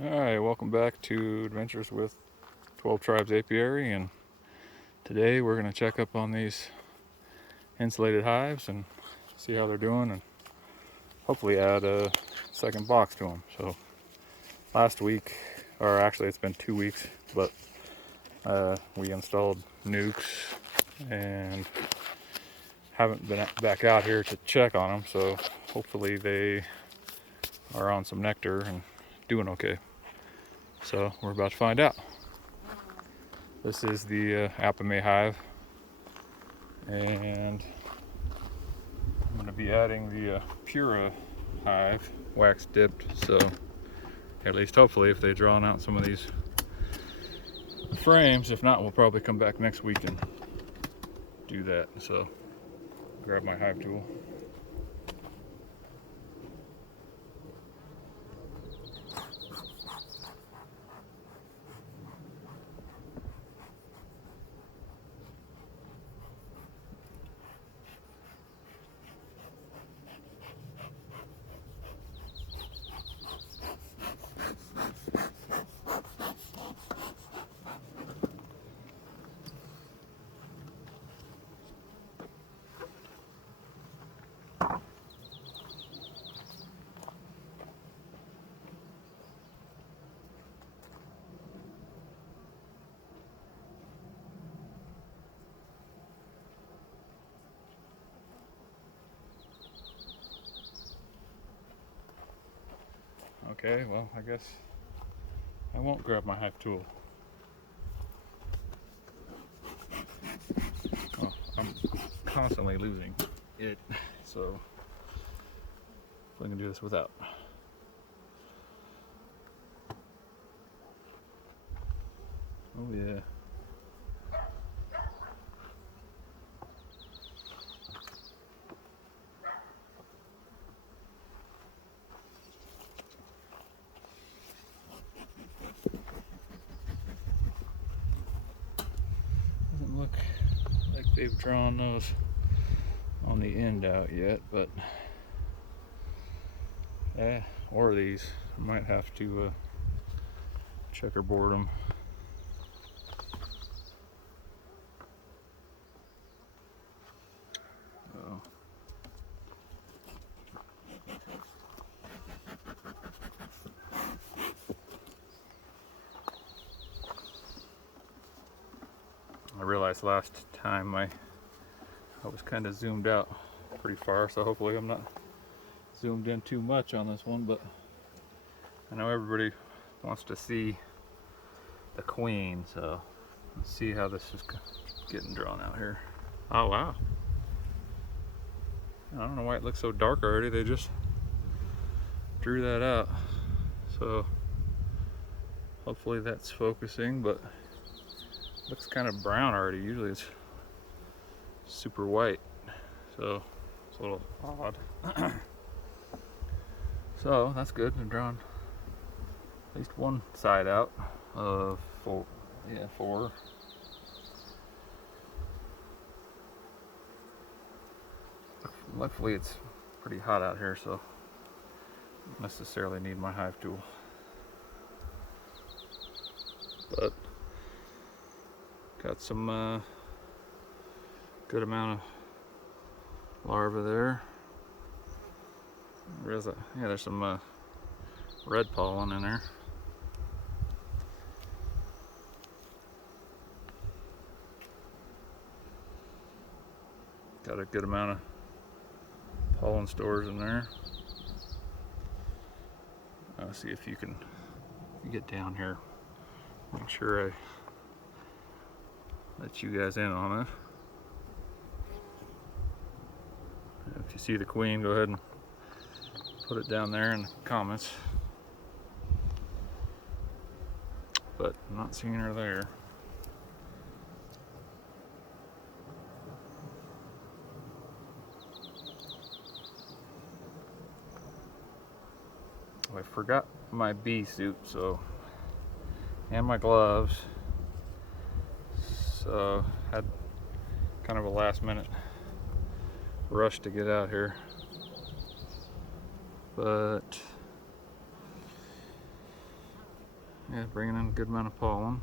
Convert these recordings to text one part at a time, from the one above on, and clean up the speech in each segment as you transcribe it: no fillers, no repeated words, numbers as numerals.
Alright, welcome back to Adventures with 12 Tribes Apiary, and today we're going to check up on these insulated hives and see how they're doing and hopefully add a second box to them. So last week, or actually it's been 2 weeks, but we installed nukes and haven't been back out here to check on them, so hopefully they are on some nectar and doing okay. So we're about to find out. This is the Apimaye-Hive, and I'm going to be adding the Pura hive, wax dipped, so at least hopefully if they drawn out some of these frames, if not we'll probably come back next week and do that. So grab my hive tool. Okay, well, I guess I won't grab my hive tool. Well, I'm constantly losing it, so we can do this without. Oh yeah. Doesn't look like they've drawn those on the end out yet, but yeah, or these. I might have to checkerboard them. So. I realized last time I was kind of zoomed out pretty far, so hopefully I'm not zoomed in too much on this one, but I know everybody wants to see the queen, so let's see how this is getting drawn out here. Oh wow. I don't know why it looks so dark already. They just drew that out. So hopefully that's focusing, but it looks kind of brown already. Usually it's super white, so it's a little odd. So that's good. I've drawn at least one side out of four. Yeah, four. Luckily it's pretty hot out here, so I don't necessarily need my hive tool. But got some good amount of larvae there. There's some red pollen in there. Got a good amount of pollen stores in there. Let's see if you can get down here. Make sure I let you guys in on it. If you see the queen, go ahead and put it down there in the comments. But I'm not seeing her there. I forgot my bee suit, and my gloves, so had kind of a last minute rush to get out here, but Yeah, bringing in a good amount of pollen.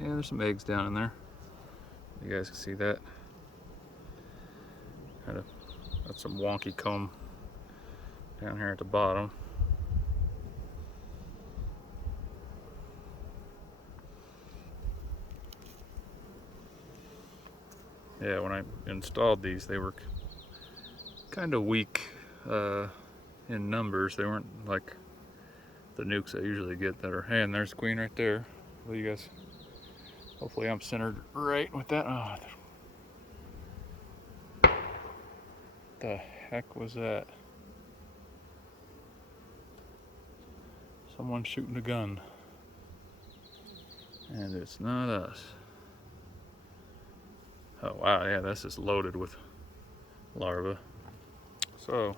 Yeah, there's some eggs down in there. You guys can see that. Got some wonky comb down here at the bottom. Yeah, when I installed these, they were kind of weak in numbers. They weren't like the nukes I usually get that are, hey, and there's the queen right there. Well, you guys, hopefully I'm centered right with that. Oh, the heck was that? Someone shooting a gun. And it's not us. Oh wow, yeah, this is loaded with larvae. So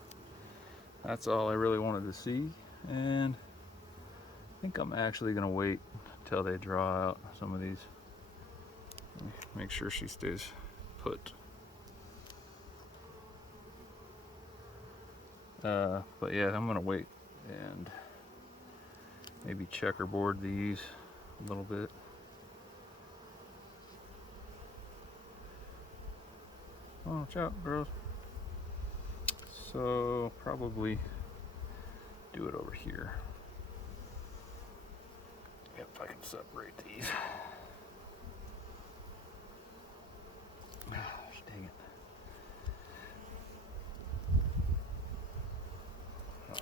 that's all I really wanted to see, and I think I'm actually gonna wait till they draw out some of these. Make sure she stays put. But yeah, I'm gonna wait and maybe checkerboard these a little bit. Oh, watch out, girls. So probably do it over here. Yep, I can separate these. Dang it.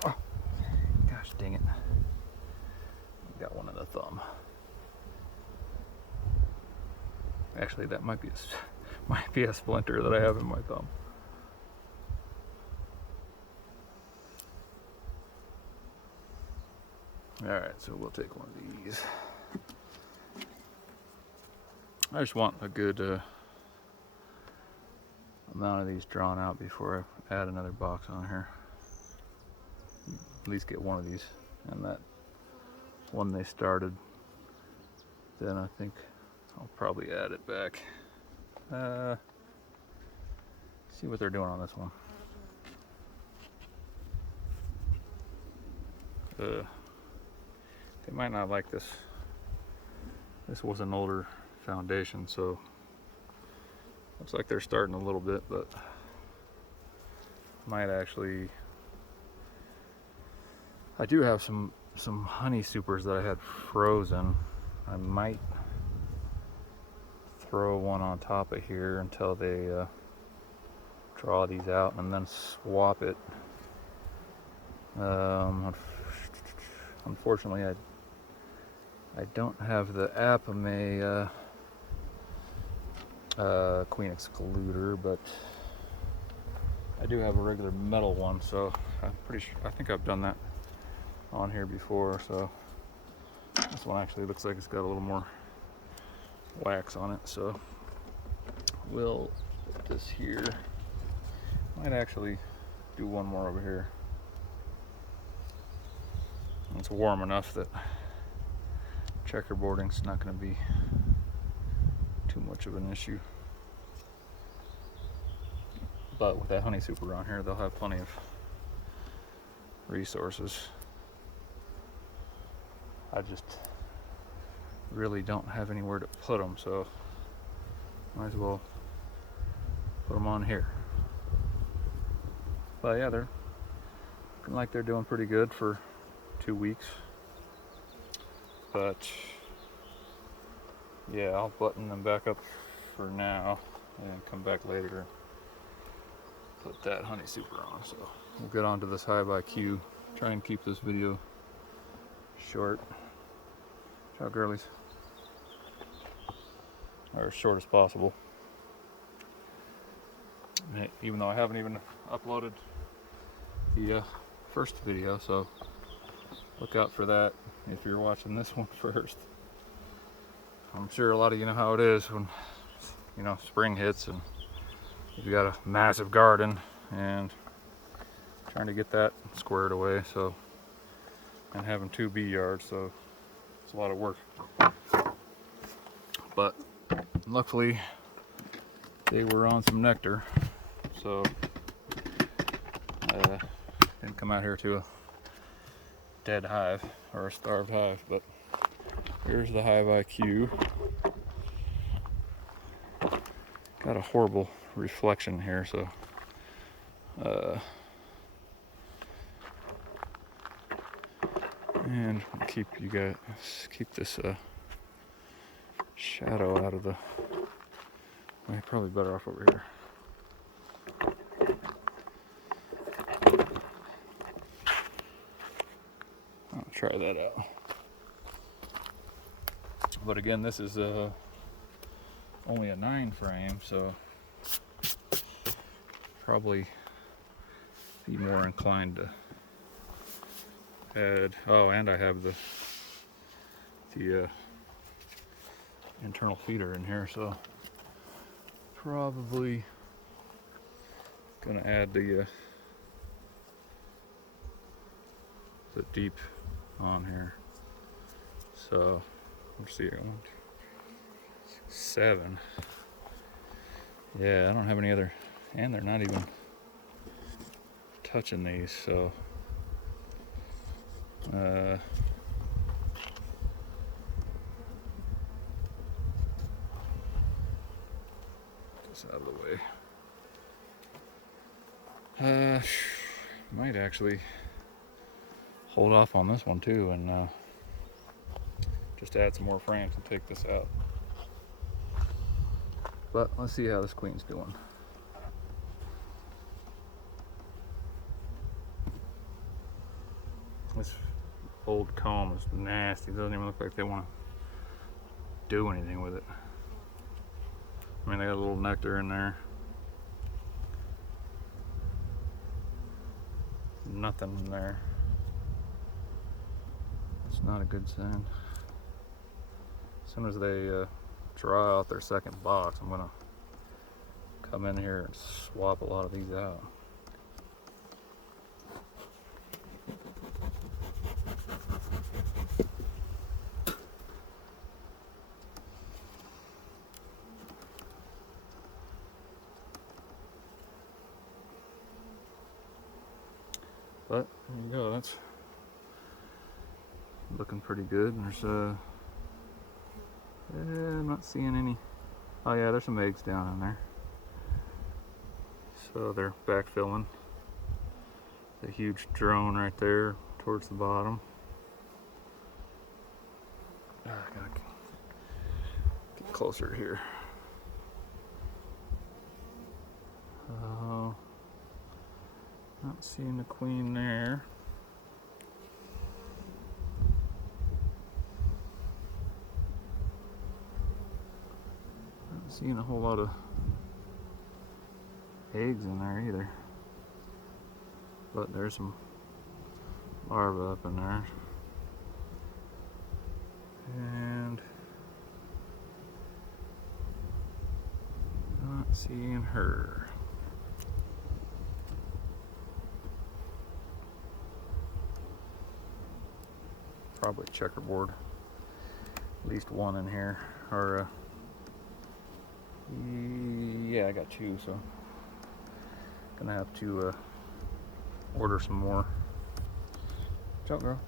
Oh, gosh dang it. Got one in the thumb. Actually, that might be a splinter that I have in my thumb. Alright, so we'll take one of these. I just want a good amount of these drawn out before I add another box on here. At least get one of these, and that one they started, then I think I'll probably add it back. See what they're doing on this one. They might not like this. This was an older foundation, so looks like they're starting a little bit, but might actually. I do have some honey supers that I had frozen. I might throw one on top of here until they draw these out, and then swap it. Unfortunately, I don't have the Apimaye queen excluder, but I do have a regular metal one, so I'm pretty sure, I think I've done that on here before. So this one actually looks like it's got a little more wax on it, so we'll put this here. Might actually do one more over here. It's warm enough that checkerboarding's not going to be too much of an issue. But with that honey super on here, they'll have plenty of resources. I just really don't have anywhere to put them, so might as well put them on here. But yeah, they're looking like they're doing pretty good for 2 weeks. But yeah, I'll button them back up for now and come back later and put that honey super on. So we'll get on to this Hive IQ. Try and keep this video short. Ciao, girlies. Or as short as possible. Even though I haven't even uploaded the first video, so look out for that if you're watching this one first. I'm sure a lot of you know how it is when, you know, spring hits and you've got a massive garden and trying to get that squared away, so, and having 2 bee yards, so it's a lot of work. But luckily they were on some nectar, so didn't come out here to dead hive or a starved hive. But here's the Hive IQ. Got a horrible reflection here, so and keep this shadow out of the way. Probably better off over here. I'll try that out. But again, this is only a 9 frame, so probably be more inclined to add. Oh, and I have the internal feeder in here, so probably gonna add the deep on here. So let's see, 1, 6, 7. Yeah, I don't have any other, and they're not even touching these, so this out of the way. Might actually hold off on this one too, and just add some more frames and take this out. But let's see how this queen's doing. This old comb is nasty. It doesn't even look like they want to do anything with it. I mean, they got a little nectar in there. Nothing in there. It's not a good sign. As soon as they draw out their second box, I'm gonna come in here and swap a lot of these out. But there you go, that's looking pretty good. There's I'm not seeing any. Oh yeah, there's some eggs down in there. So they're backfilling. The huge drone right there towards the bottom. I gotta get closer here. Oh, not seeing the queen there. Not seeing a whole lot of eggs in there either. But there's some larvae up in there. And not seeing her. Probably checkerboard. At least one in here. Or yeah, I got 2, so gonna have to order some more. Watch out, girl.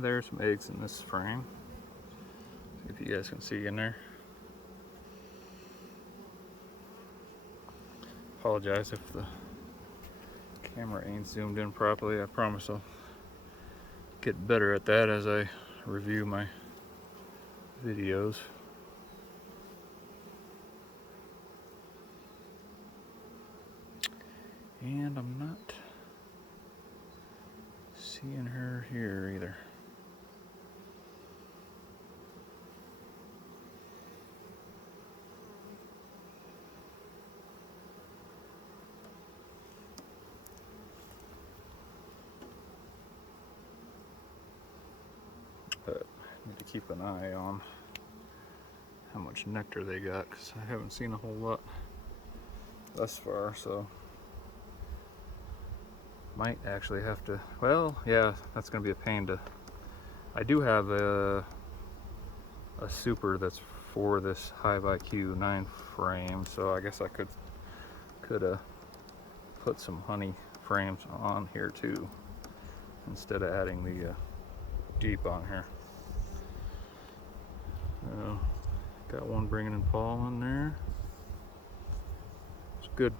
There's some eggs in this frame. See if you guys can see in there. Apologize if the camera ain't zoomed in properly. I promise I'll get better at that as I review my videos. And I'm not seeing her here either. But I need to keep an eye on how much nectar they got, because I haven't seen a whole lot thus far, so might actually have to, well, yeah, that's going to be a pain to, I do have a super that's for this Hive IQ 9 frame, so I guess I could put some honey frames on here too, instead of adding the Jeep on here. Got one bringing in pollen there. It's a good,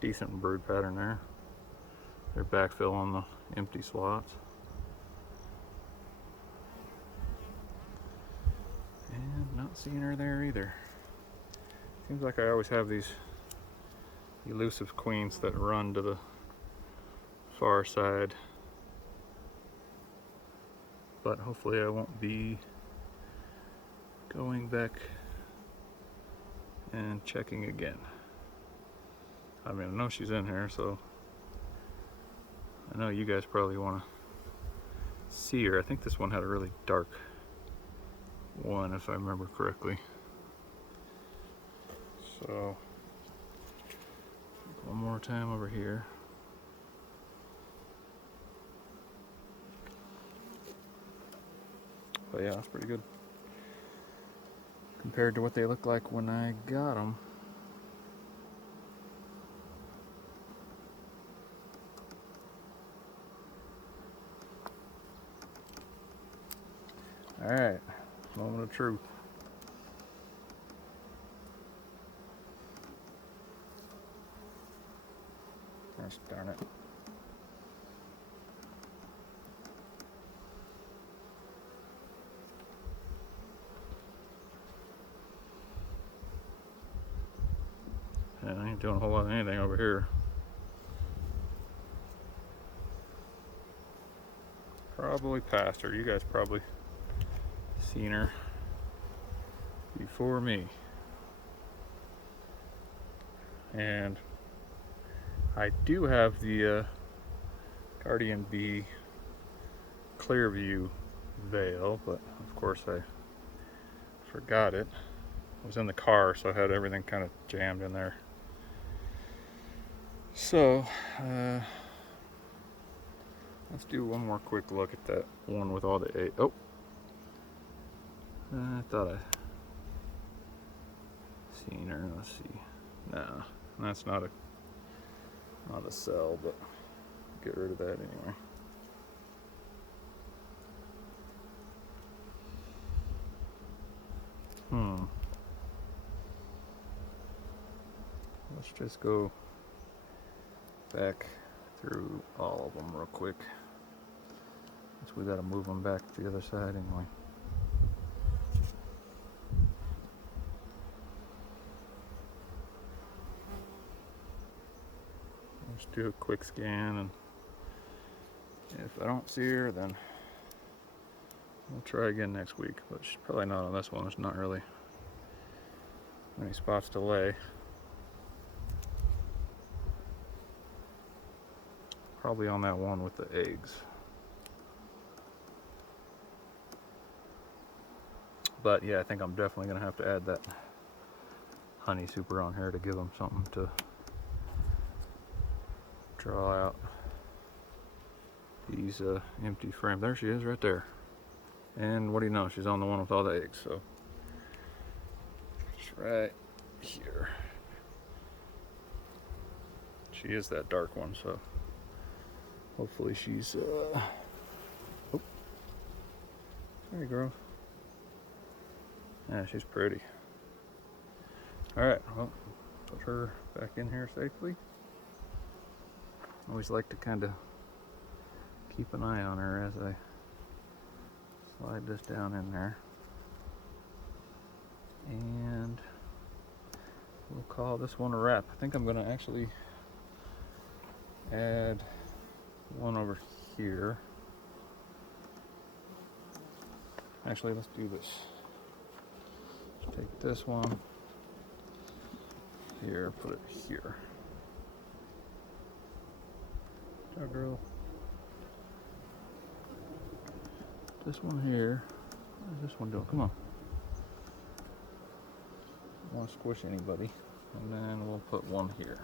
decent brood pattern there. They're backfill on the empty slots. And not seeing her there either. Seems like I always have these elusive queens that run to the far side. But hopefully I won't be going back and checking again. I mean, I know she's in here, so I know you guys probably want to see her. I think this one had a really dark one, if I remember correctly. So, one more time over here. But yeah, that's pretty good compared to what they look like when I got them. Alright, moment of truth. Gosh darn it. Yeah, I ain't doing a whole lot of anything over here. Probably past her. You guys probably seen her before me. And I do have the Guardian Bee Clearview veil, but of course I forgot it. I was in the car, so I had everything kind of jammed in there. So, let's do one more quick look at that one with all the eggs. Oh! I thought I seen her. Let's see. No, that's not a cell, but get rid of that anyway. Let's just go back through all of them real quick. So we got to move them back to the other side anyway. Let's do a quick scan, and if I don't see her, then we'll try again next week. But she's probably not on this one. There's not really many spots to lay. Probably on that one with the eggs. But yeah, I think I'm definitely going to have to add that honey super on here to give them something to draw out these empty frames. There she is right there. And what do you know, she's on the one with all the eggs, so it's right here. She is that dark one, so hopefully she's oh, sorry girl. Yeah, she's pretty. Alright, well, put her back in here safely. Always like to kind of keep an eye on her as I slide this down in there. And we'll call this one a wrap. I think I'm going to actually add one over here. Actually, let's do this. Let's take this one here, put it here. Our girl. This one here. What is this one doing? Come on. want to squish anybody. And then we'll put one here.